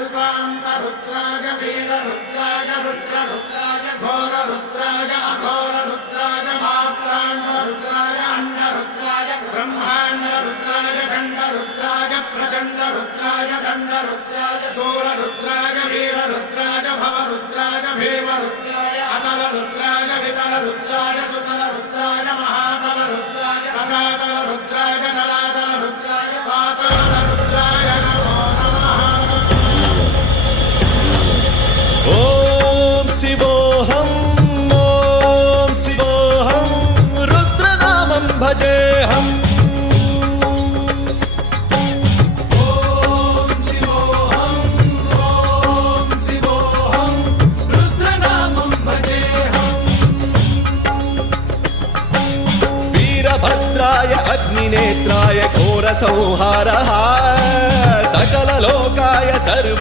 कल्पान्तरुद्राय वीररुद्राय रुद्ररुद्राय घोररुद्राय अघोररुद्राय मात्राण्डरुद्राय अण्डरुद्राय ब्रह्माण्डरुद्राय खण्डरुद्राय प्रचण्डरुद्राय दण्डरुद्राय शूररुद्राय वीररुद्राय भवरुद्राय भीमरुद्राय अतलरुद्राय वितलरुद्राय सुतलरुद्राय महातलरुद्राय सचातलरुद्राय जलातलरुद्राय पातालरुद्राय नमो नमः। ॐ शिवोऽहं रुद्रनामं भजेऽहम्। वीरभद्राय अग्निनेत्राय घोरसंहारः सकललोकाय सर्व